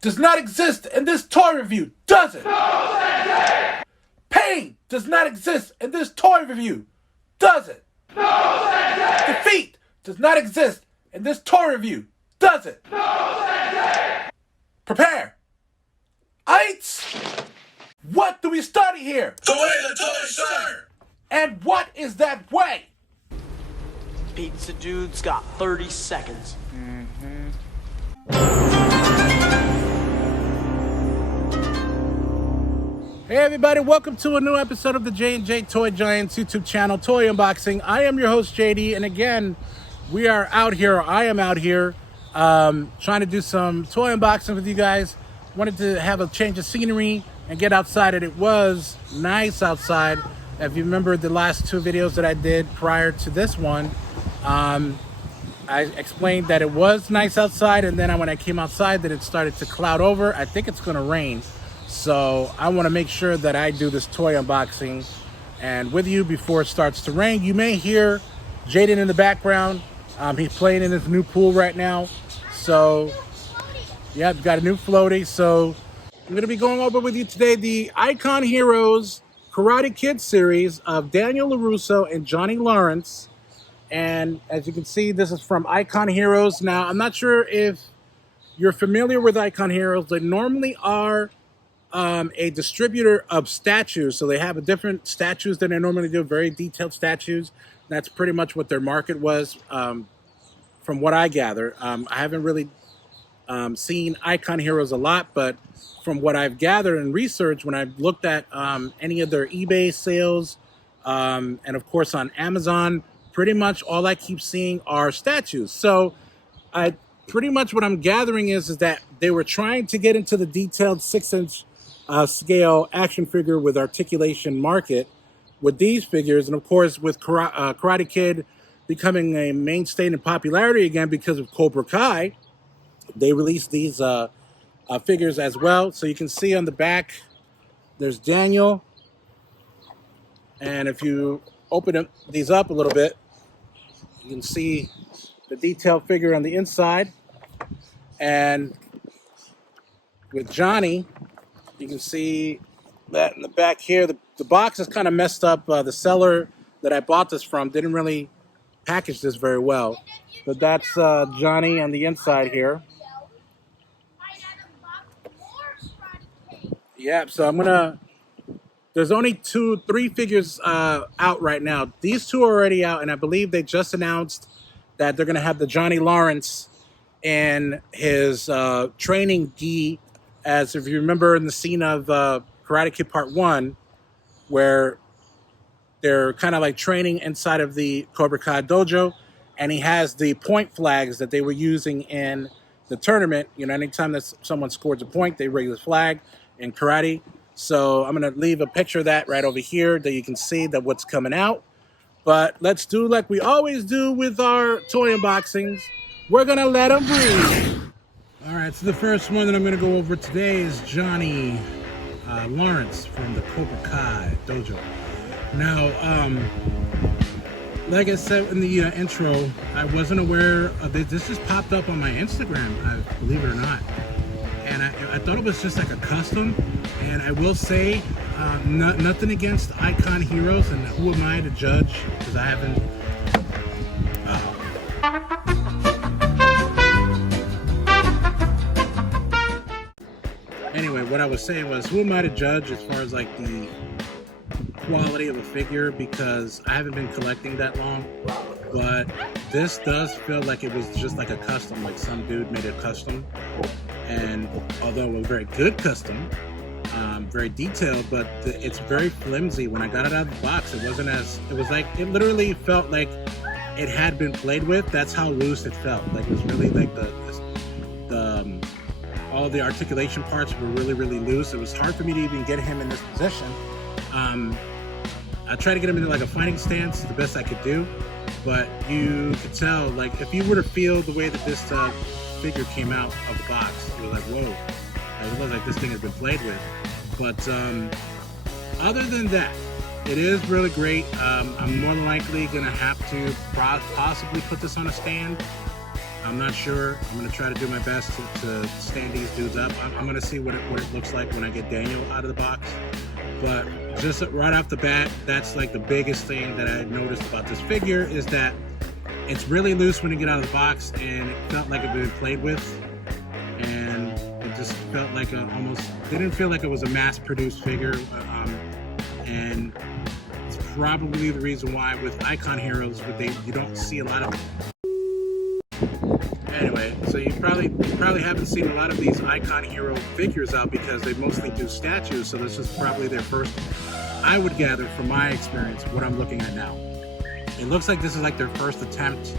does not exist in this toy review, does it? No, Sensei! Pain does not exist in this toy review, does it? No, Sensei! Defeat does not exist in this toy review, does it? No, Sensei! Prepare. Eights! What do we study here? The way the toys, sir! And what is that way? Pizza Dude's got 30 seconds. Hey everybody, welcome to a new episode of the J&J Toy Giants YouTube channel, Toy Unboxing. I am your host, JD, and again, we are out here, I am out here, trying to do some toy unboxing with you guys. Wanted to have a change of scenery and get outside, and it was nice outside. If you remember the last two videos that I did prior to this one, I explained that it was nice outside, and then when I came outside that it started to cloud over. I think it's gonna rain. So I want to make sure that I do this toy unboxing and with you before it starts to rain. You may hear Jaden in the background. He's playing in his new pool right now. So yeah, I've got a new floaty. So I'm going to be going over with you today the Icon Heroes Karate Kid series of Daniel LaRusso and Johnny Lawrence. And as you can see, this is from Icon Heroes. Now, I'm not sure if you're familiar with Icon Heroes. They normally are a distributor of statues. So they have a different statues than they normally do, very detailed statues. That's pretty much what their market was, from what I gather. I haven't really seen Icon Heroes a lot, but from what I've gathered and researched, when I've looked at any of their eBay sales, and of course on Amazon, pretty much all I keep seeing are statues. So pretty much what I'm gathering is that they were trying to get into the detailed 6-inch scale action figure with articulation market with these figures. And of course, with Karate Kid becoming a mainstay in popularity again because of Cobra Kai, they released these figures as well. So you can see on the back, there's Daniel. And if you open these up a little bit, you can see the detailed figure on the inside. And with Johnny, you can see that in the back here. The box is kind of messed up. The seller that I bought this from didn't really package this very well. But that's Johnny on the inside here. Yeah, so I'm gonna, there's only 3 figures out right now. These two are already out, and I believe they just announced that they're gonna have the Johnny Lawrence in his training gi, as if you remember in the scene of Karate Kid Part 1, where they're kind of like training inside of the Cobra Kai dojo, and he has the point flags that they were using in the tournament. You know, anytime that someone scores a point, they raise a flag in karate. So I'm going to leave a picture of that right over here that you can see that what's coming out. But let's do like we always do with our toy unboxings. We're going to let them breathe. All right, so the first one that I'm going to go over today is Johnny Lawrence from the Cobra Kai dojo. Now, like I said in the intro, I wasn't aware of this. This just popped up on my Instagram, believe it or not. And I thought it was just like a custom. And I will say, nothing against Icon Heroes, and who am I to judge? Because I haven't... Anyway, what I was saying was, who am I to judge as far as like the quality of a figure, because I haven't been collecting that long. But this does feel like it was just like a custom, like some dude made a custom. And although a very good custom, very detailed, but it's very flimsy. When I got it out of the box, it wasn't as, it was like, it literally felt like it had been played with. That's how loose it felt. Like it was really like all the articulation parts were really, really loose. It was hard for me to even get him in this position. I tried to get him into like a fighting stance, the best I could do, but you could tell, like if you were to feel the way that this figure came out of the box, it was like, whoa, it was like this thing has been played with. But other than that, it is really great. I'm more than likely gonna have to possibly put this on a stand I'm not sure. I'm going to try to do my best to stand these dudes up. I'm going to see what it looks like when I get Daniel out of the box. But just right off the bat, that's like the biggest thing that I noticed about this figure is that it's really loose when you get out of the box, and it felt like it had been played with. And it just felt like didn't feel like it was a mass-produced figure. And it's probably the reason why with Icon Heroes, you don't see a lot of. Anyway, so you probably haven't seen a lot of these Icon Hero figures out because they mostly do statues. So this is probably their first, I would gather from my experience, what I'm looking at now. It looks like this is like their first attempt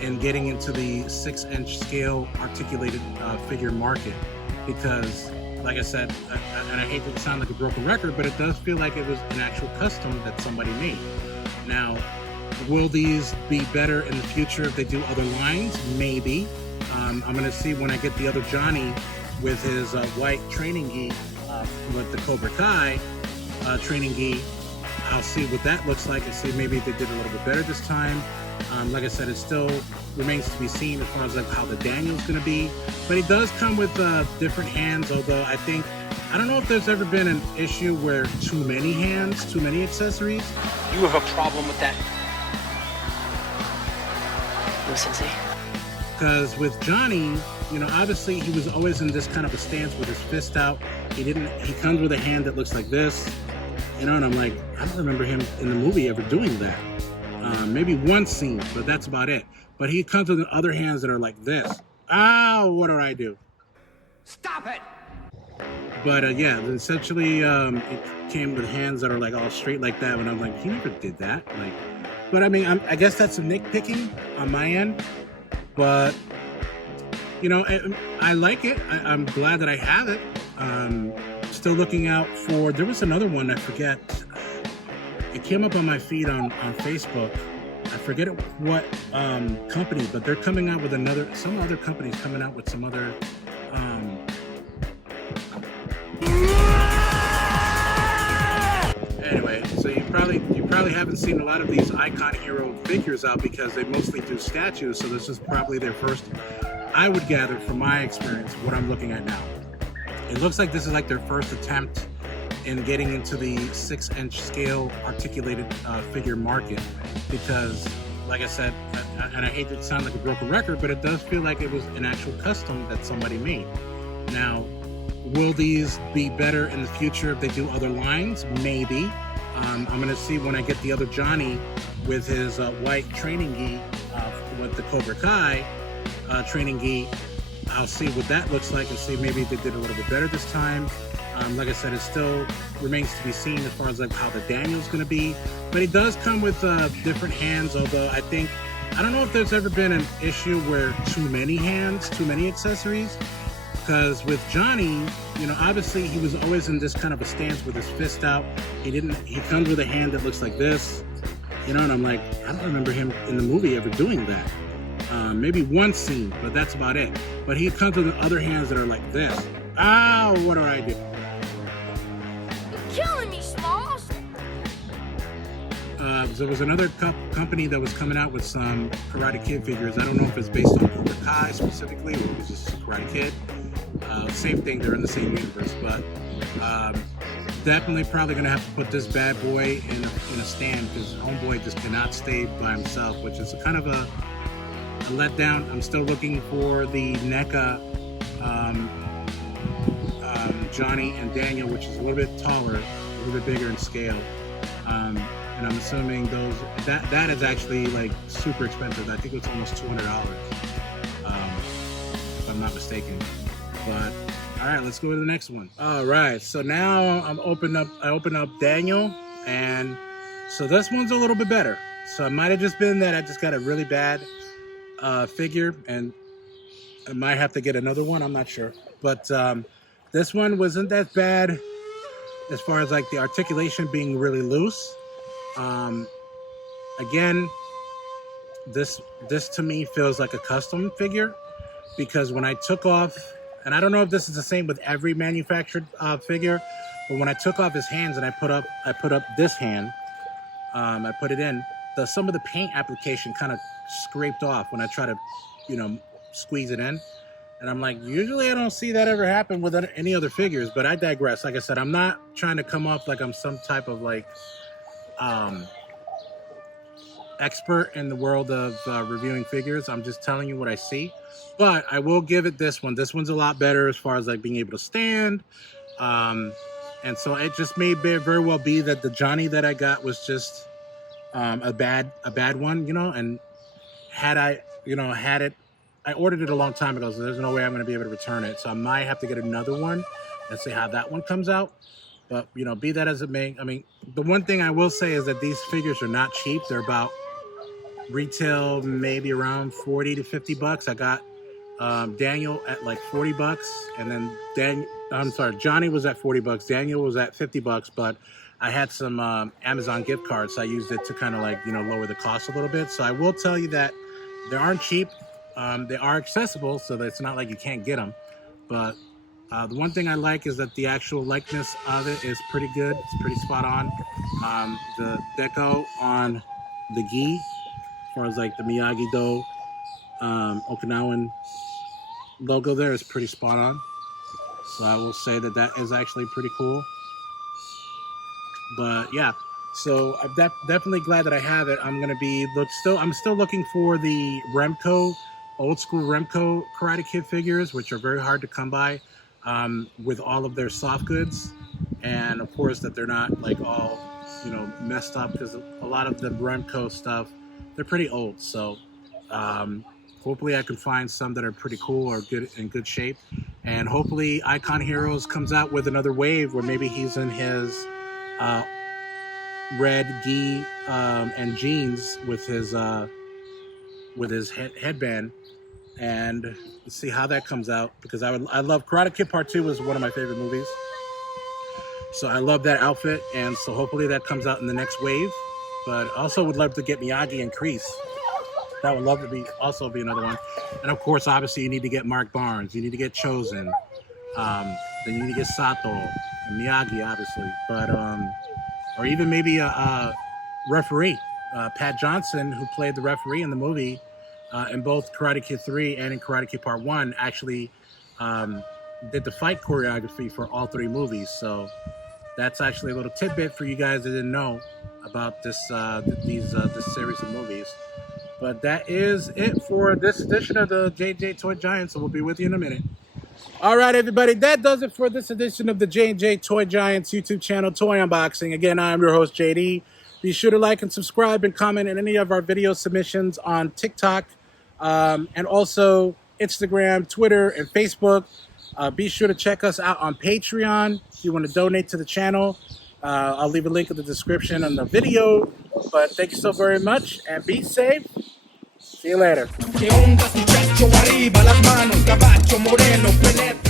in getting into the 6-inch scale articulated figure market because, like I said, and I hate to sound like a broken record, but it does feel like it was an actual custom that somebody made. Now, will these be better in the future if they do other lines? Maybe. I'm going to see when I get the other Johnny with his white training gi with the Cobra Kai training gi. I'll see what that looks like and see maybe they did a little bit better this time. Like I said, it still remains to be seen as far as like how the Daniel's going to be. But he does come with different hands, although I don't know if there's ever been an issue where too many hands, too many accessories. You have a problem with that? No, Sensei. Because with Johnny, obviously he was always in this kind of a stance with his fist out. He comes with a hand that looks like this, and I'm like, I don't remember him in the movie ever doing that. Maybe one scene, but that's about it. But he comes with other hands that are like this. Ow, what do I do? Stop it! But yeah, essentially it came with hands that are like all straight like that, and I'm like, he never did that. But I mean, I guess that's some nitpicking on my end. But, I like it. I'm glad that I have it. Still looking out for, there was another one, I forget. It came up on my feed on Facebook. I forget what company, but they're coming out with some other company's coming out with some other. Anyway, so you probably haven't seen a lot of these Icon Hero figures out because they mostly do statues. So this is probably their first, I would gather from my experience, what I'm looking at now. It looks like this is like their first attempt in getting into the 6-inch scale articulated figure market because, like I said, and I hate to sound like a broken record, but it does feel like it was an actual custom that somebody made. Now, will these be better in the future if they do other lines? Maybe. I'm going to see when I get the other Johnny with his white training gi with the Cobra Kai training gi. I'll see what that looks like and see maybe they did a little bit better this time. Like I said, it still remains to be seen as far as like how the Daniel's going to be. But he does come with different hands, although I don't know if there's ever been an issue where too many hands, too many accessories. Because with Johnny, obviously he was always in this kind of a stance with his fist out. He comes with a hand that looks like this, and I'm like, I don't remember him in the movie ever doing that. Maybe one scene, but that's about it. But he comes with other hands that are like this. Ow, what do I do? You're killing me, Smalls. There was another company that was coming out with some Karate Kid figures. I don't know if it's based on Cobra Kai specifically, or it was just Karate Kid. Same thing, they're in the same universe, but definitely probably going to have to put this bad boy in a stand because Homeboy just cannot stay by himself, which is kind of a letdown. I'm still looking for the NECA Johnny and Daniel, which is a little bit taller, a little bit bigger in scale. And I'm assuming that is actually like super expensive. I think it's almost $200, if I'm not mistaken. But all right, let's go to the next one. All right, so now I open up Daniel, and so this one's a little bit better. So it might have just been that I just got a really bad figure, and I might have to get another one. I'm not sure, but this one wasn't that bad as far as like the articulation being really loose. Again, this to me feels like a custom figure because when I took off, and I don't know if this is the same with every manufactured figure, but when I took off his hands and I put up this hand, I put it in, some of the paint application kind of scraped off when I try to, squeeze it in. And I'm like, usually I don't see that ever happen with any other figures, but I digress. Like I said, I'm not trying to come off like I'm some type of like expert in the world of reviewing figures. I'm just telling you what I see. But I will give it this one. This one's a lot better as far as like being able to stand. And so it just may very well be that the Johnny that I got was just a bad one, you know. And had I, had it, I ordered it a long time ago, so there's no way I'm going to be able to return it. So I might have to get another one and see how that one comes out. But, be that as it may, I mean, the one thing I will say is that these figures are not cheap. They're about retail, maybe around 40 to 50 bucks. I got Daniel at like 40 bucks. And then Johnny was at 40 bucks. Daniel was at 50 bucks. But I had some Amazon gift cards. So I used it to kind of like, lower the cost a little bit. So I will tell you that they aren't cheap. They are accessible, so that it's not like you can't get them. But the one thing I like is that the actual likeness of it is pretty good. It's pretty spot on. The deco on the gi, as far as like the Miyagi-Do Okinawan logo there, is pretty spot on. So I will say that that is actually pretty cool. But yeah, so I'm definitely glad that I have it. I'm still looking for the Remco, old school Remco Karate Kid figures, which are very hard to come by, with all of their soft goods, and of course that they're not like all messed up, because a lot of the Remco stuff, they're pretty old. So hopefully I can find some that are pretty cool or in good shape, and hopefully Icon Heroes comes out with another wave where maybe he's in his red gi and jeans with his headband, and see how that comes out, because I love Karate Kid Part 2 was one of my favorite movies, so I love that outfit, and so hopefully that comes out in the next wave. But also would love to get Miyagi and Kreese. That would love to be another one. And of course, obviously you need to get Mark Barnes, you need to get Chosen, then you need to get Sato and Miyagi, obviously, but or even maybe a referee, Pat Johnson, who played the referee in the movie, in both Karate Kid 3 and in Karate Kid Part 1, actually did the fight choreography for all three movies. So that's actually a little tidbit for you guys that didn't know about this series of movies. But that is it for this edition of the JJ Toy Giant. So we'll be with you in a minute. All right, everybody, that does it for this edition of the J&J Toy Giants YouTube channel, Toy Unboxing. Again, I'm your host, JD. Be sure to like and subscribe and comment on any of our video submissions on TikTok, and also Instagram, Twitter, and Facebook. Be sure to check us out on Patreon if you want to donate to the channel. I'll leave a link in the description on the video. But thank you so very much, and be safe. See you later. Que ondas, muchacho, arriba las manos, caballo moreno, penetra.